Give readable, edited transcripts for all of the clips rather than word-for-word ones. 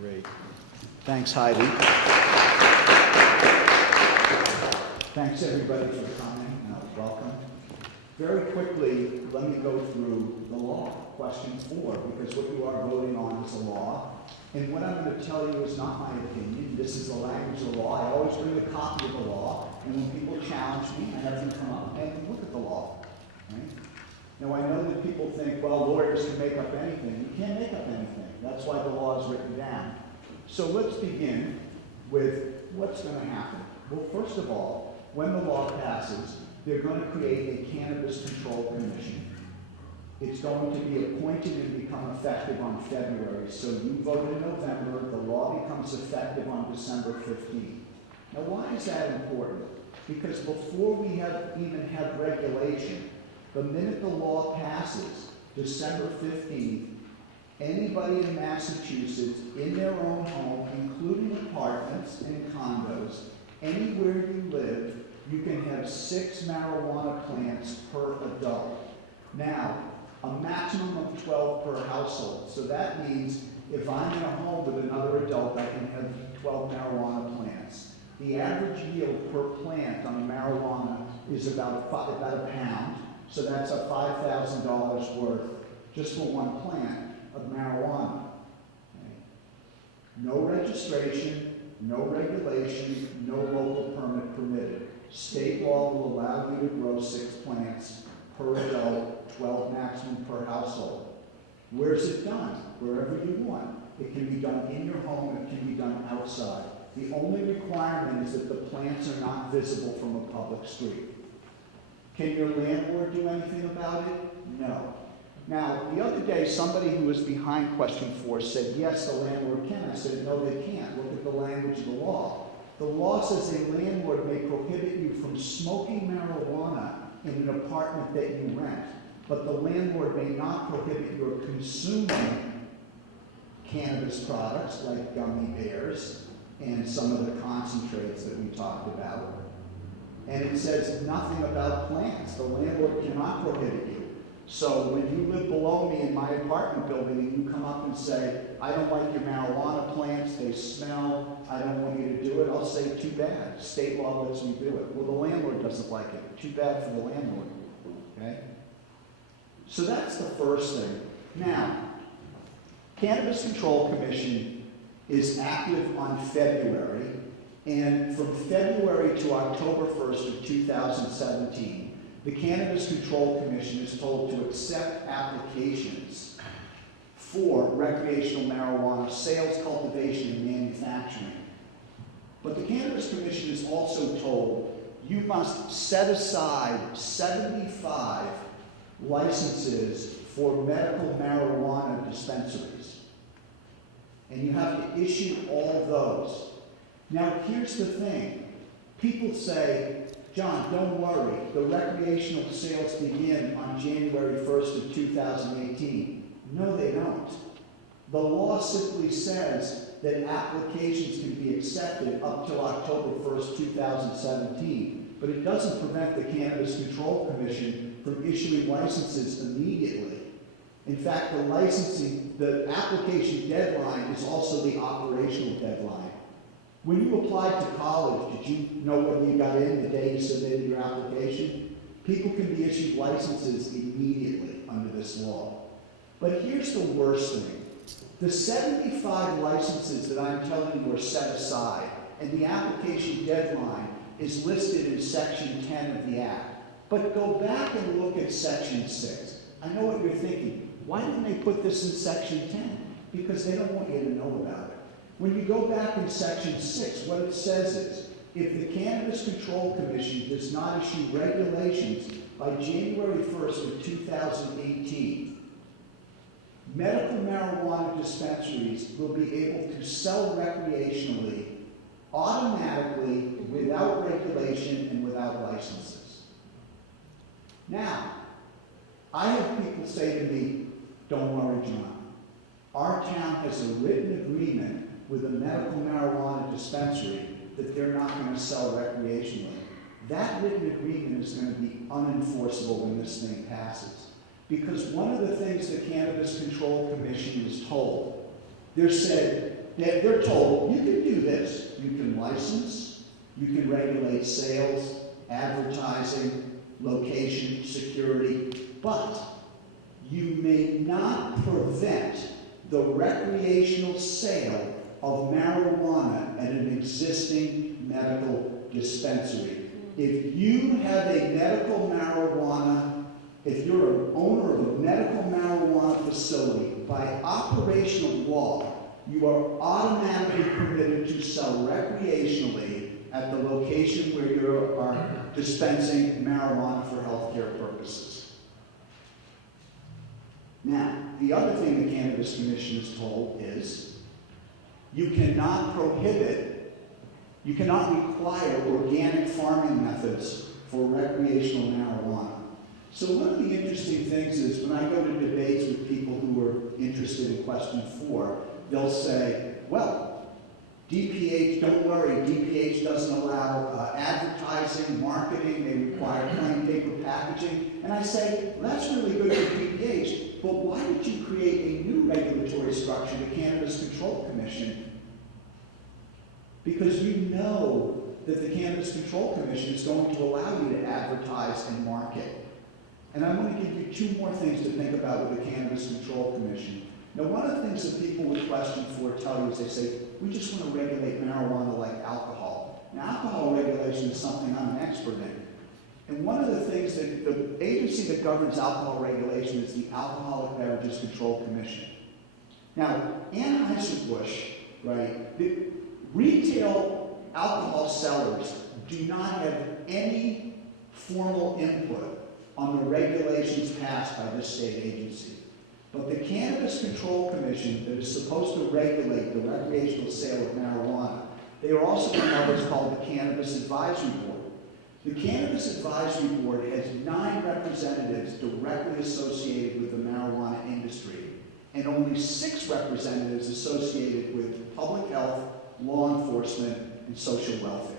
Great. Thanks, Heidi. Thanks, everybody, for coming. Welcome. Very quickly, let me go through the law, question 4, because what you are voting on is a law. And what I'm going to tell you is not my opinion. This is the language of the law. I always bring a copy of the law, and when people challenge me, I have them come up and look at the law. Right? Now, I know that people think, well, lawyers can make up anything. You can't make up anything. That's why the law is written down. So let's begin with what's going to happen. Well, first of all, when the law passes, they're going to create a Cannabis Control Commission. It's going to be appointed and become effective on February. So you vote in November, the law becomes effective on December 15th. Now, why is that important? Because before we even have regulation, the minute the law passes, December 15th, anybody in Massachusetts, in their own home, including apartments and condos, anywhere you live, you can have 6 marijuana plants per adult. Now, a maximum of 12 per household. So that means if I'm in a home with another adult, I can have 12 marijuana plants. The average yield per plant on marijuana is about a pound. So that's a $5,000 worth just for one plant of marijuana. Okay. No registration, no regulation, no local permit permitted. State law will allow you to grow 6 plants per adult, 12 maximum per household. Where's it done? Wherever you want. It can be done in your home, it can be done outside. The only requirement is that the plants are not visible from a public street. Can your landlord do anything about it? No. Now, the other day, somebody who was behind question 4 said, yes, the landlord can. I said, no, they can't. Look at the language of the law. The law says a landlord may prohibit you from smoking marijuana in an apartment that you rent, but the landlord may not prohibit your consuming cannabis products like gummy bears and some of the concentrates that we talked about. And it says nothing about plants. The landlord cannot prohibit you. So when you live below me in my apartment building and you come up and say, I don't like your marijuana plants, they smell, I don't want you to do it, I'll say, too bad. State law lets me do it. Well, the landlord doesn't like it. Too bad for the landlord. Okay? So that's the first thing. Now, Cannabis Control Commission is active on February, and from February to October 1st of 2017, the Cannabis Control Commission is told to accept applications for recreational marijuana sales, cultivation, and manufacturing. But the Cannabis Commission is also told you must set aside 75 licenses for medical marijuana dispensaries. And you have to issue all those. Now, here's the thing. People say, John, don't worry, the recreational sales begin on January 1st of 2018. No, they don't. The law simply says that applications can be accepted up till October 1st, 2017, but it doesn't prevent the Cannabis Control Commission from issuing licenses immediately. In fact, the application deadline is also the operational deadline. When you applied to college, did you know whether you got in the day you submitted your application? People can be issued licenses immediately under this law. But here's the worst thing. The 75 licenses that I'm telling you are set aside, and the application deadline is listed in Section 10 of the Act. But go back and look at Section 6. I know what you're thinking. Why didn't they put this in Section 10? Because they don't want you to know about it. When you go back in Section 6, what it says is, if the Cannabis Control Commission does not issue regulations by January 1st of 2018, medical marijuana dispensaries will be able to sell recreationally, automatically, without regulation and without licenses. Now, I have people say to me, don't worry, John. Our town has a written agreement with a medical marijuana dispensary that they're not going to sell recreationally. That written agreement is going to be unenforceable when this thing passes. Because one of the things the Cannabis Control Commission is told, they said, They're told, you can do this. You can license, you can regulate sales, advertising, location, security, but you may not prevent the recreational sale of marijuana at an existing medical dispensary. If you have a medical marijuana, if you're an owner of a medical marijuana facility, by operational law, you are automatically permitted to sell recreationally at the location where you are dispensing marijuana for healthcare purposes. Now, the other thing the Cannabis Commission is told is you cannot require organic farming methods for recreational marijuana. So one of the interesting things is when I go to debates with people who are interested in question 4, they'll say, well, DPH, don't worry, DPH doesn't allow advertising, marketing, they require plain paper packaging. And I say, well, that's really good for DPH, but why did you create a new regulatory structure, the Cannabis Control Commission? Because you know that the Cannabis Control Commission is going to allow you to advertise and market. And I'm going to give you 2 more things to think about with the Cannabis Control Commission. Now, one of the things that people with question 4 tell you is they say, we just want to regulate marijuana like alcohol. Now, alcohol regulation is something I'm an expert in. And one of the things that the agency that governs alcohol regulation is the Alcoholic Beverages Control Commission. Now, Anheuser-Busch, right, the retail alcohol sellers do not have any formal input on the regulations passed by this state agency. But the Cannabis Control Commission that is supposed to regulate the recreational sale of marijuana, they are also going to have what's called the Cannabis Advisory Board. The Cannabis Advisory Board has 9 representatives directly associated with the marijuana industry, and only 6 representatives associated with public health, law enforcement, and social welfare.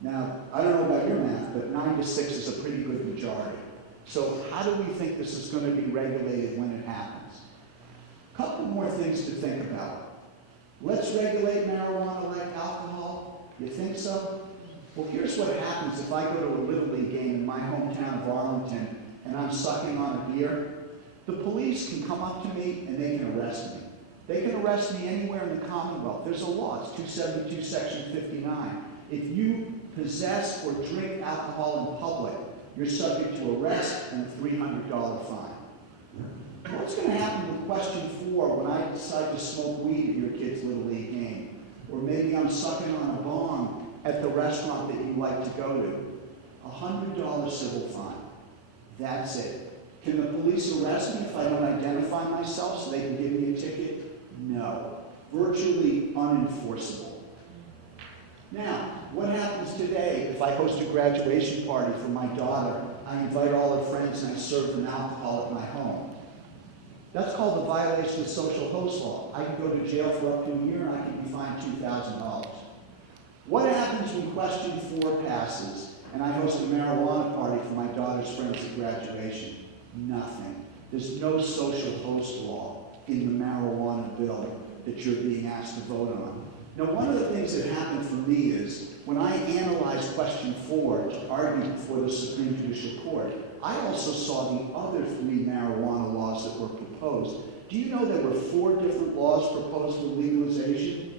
Now, I don't know about your math, but 9 to 6 is a pretty good majority. So how do we think this is going to be regulated when it happens? A couple more things to think about. Let's regulate marijuana like alcohol. You think so? Well, here's what happens if I go to a Little League game in my hometown of Arlington and I'm sucking on a beer. The police can come up to me and they can arrest me. They can arrest me anywhere in the Commonwealth. There's a law. It's 272, Section 59. If you possess or drink alcohol in public, you're subject to arrest and a $300 fine. What's going to happen with question 4 when I decide to smoke weed at your kid's Little League game? Or maybe I'm sucking on a bong at the restaurant that you like to go to? $100 civil fine. That's it. Can the police arrest me if I don't identify myself so they can give me a ticket? No. Virtually unenforceable. Now, what happens today if I host a graduation party for my daughter, I invite all her friends and I serve them alcohol at my home? That's called a violation of social host law. I can go to jail for up to a year and I can be fined $2,000. What happens when question 4 passes and I host a marijuana party for my daughter's friends at graduation? Nothing. There's no social host law in the marijuana bill that you're being asked to vote on. Now, one of the things that happened for me is when I analyzed question 4 to argue before the Supreme Judicial Court, I also saw the other 3 marijuana laws that were proposed. Do you know there were 4 different laws proposed for legalization?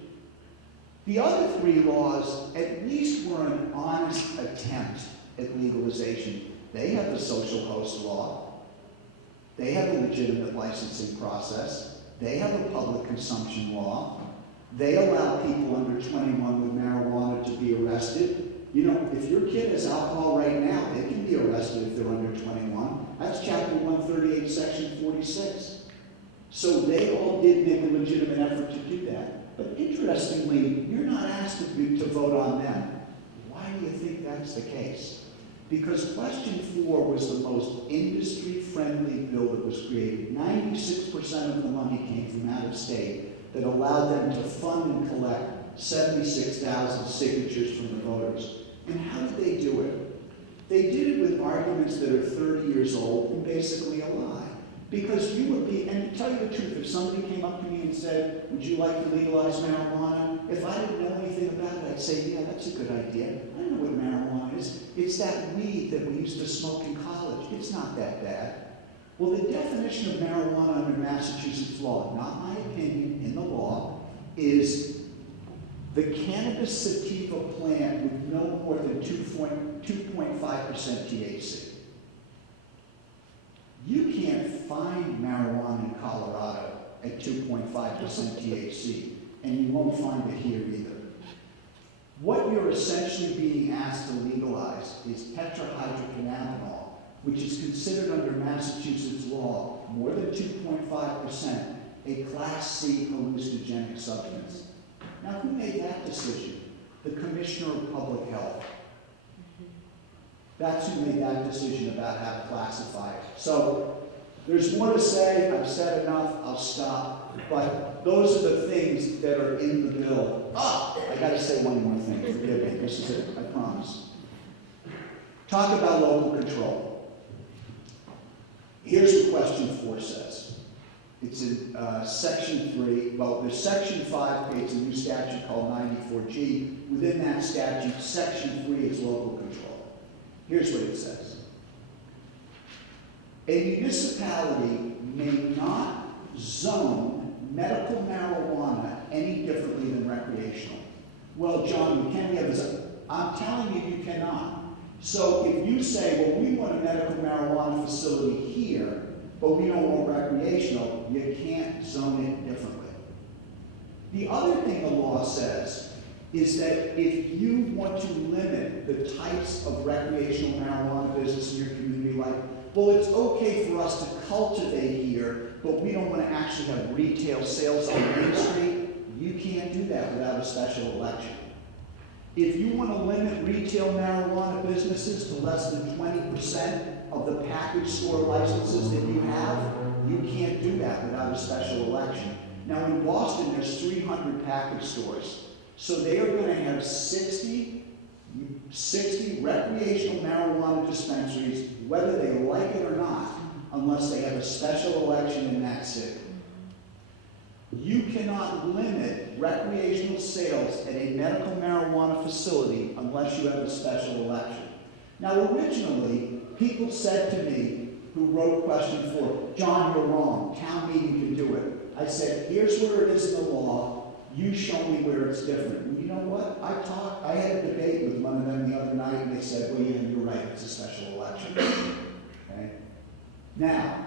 The other 3 laws at least were an honest attempt at legalization. They have the social host law. They have a legitimate licensing process. They have a public consumption law. They allow people under 21 with marijuana to be arrested. You know, if your kid has alcohol right now, they can be arrested if they're under 21. That's Chapter 138, Section 46. So they all did make a legitimate effort to do that. But interestingly, you're not asked to vote on them. Why do you think that's the case? Because question 4 was the most industry-friendly bill that was created. 96% of the money came from out of state that allowed them to fund and collect 76,000 signatures from the voters. And how did they do it? They did it with arguments that are 30 years old and basically a lie. Because you would be, and to tell you the truth, if somebody came up to me and said, would you like to legalize marijuana? If I didn't know anything about it, I'd say, yeah, that's a good idea. I don't know what marijuana is. It's that weed that we used to smoke in college. It's not that bad. Well, the definition of marijuana under Massachusetts law, not my opinion, in the law, is the cannabis sativa plant with no more than 2.5% THC. You can't find marijuana in Colorado at 2.5% THC, and you won't find it here either. What you're essentially being asked to legalize is tetrahydrocannabinol, which is considered under Massachusetts law more than 2.5%, a Class C hallucinogenic substance. Now, who made that decision? The Commissioner of Public Health. That's who made that decision about how to classify it. So, there's more to say. I've said enough. I'll stop. But those are the things that are in the bill. I got to say one more thing. Forgive me. This is it. I promise. Talk about local control. Here's what question 4 says. It's in section 3. Well, there's section 5 creates a new statute called 94G. Within that statute, section 3 is local control. Here's what it says. A municipality may not zone medical marijuana any differently than recreational. Well, John, you can't have this. I'm telling you, you cannot. So if you say, well, we want a medical marijuana facility here, but we don't want recreational, you can't zone it differently. The other thing the law says is that if you want to limit the types of recreational marijuana business in your community, like, well, it's okay for us to cultivate here, but we don't want to actually have retail sales on Main Street, you can't do that without a special election. If you want to limit retail marijuana businesses to less than 20% of the package store licenses that you have, you can't do that without a special election. Now in Boston, there's 300 package stores. So they are going to have 60 recreational marijuana dispensaries, whether they like it or not, unless they have a special election in that city. You cannot limit recreational sales at a medical marijuana facility unless you have a special election. Now, originally, people said to me, who wrote question 4, John, you're wrong. Town meeting can do it. I said, here's where it is in the law. You show me where it's different. And you know what? I had a debate with one of them the other night, and they said, well, yeah, you're right. It's a special election. Okay? Now,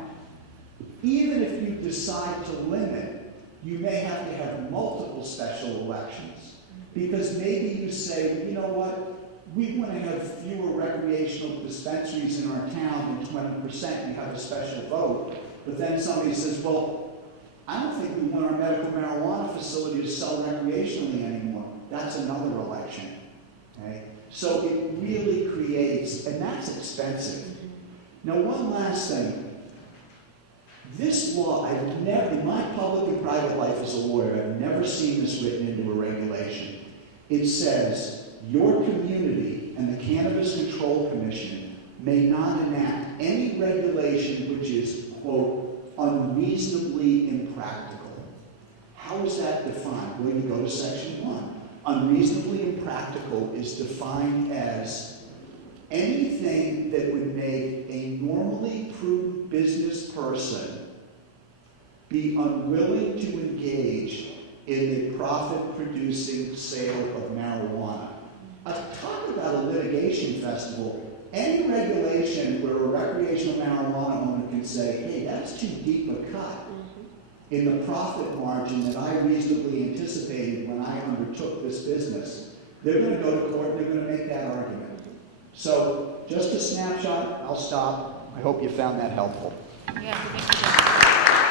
even if you decide to limit, you may have to have multiple special elections. Because maybe you say, you know what? We want to have fewer recreational dispensaries in our town than 20%. You have a special vote. But then somebody says, well, I don't think we want our medical marijuana facility to sell recreationally anymore. That's another election. Okay? So it really creates, and that's expensive. Now, one last thing. This law, I've never, in my public and private life as a lawyer, I've never seen this written into a regulation. It says, your community and the Cannabis Control Commission may not enact any regulation which is, quote, unreasonably impractical. How is that defined? Well, you go to section 1. Unreasonably impractical is defined as anything that would make a normally prudent business person be unwilling to engage in the profit-producing sale of marijuana. Talk about a litigation festival. Any regulation where a recreational marijuana owner can say, hey, that's too deep a cut in the profit margin that I reasonably anticipated when I undertook this business, they're going to go to court and they're going to make that argument. So, just a snapshot. I'll stop. I hope you found that helpful. Yeah, thank you.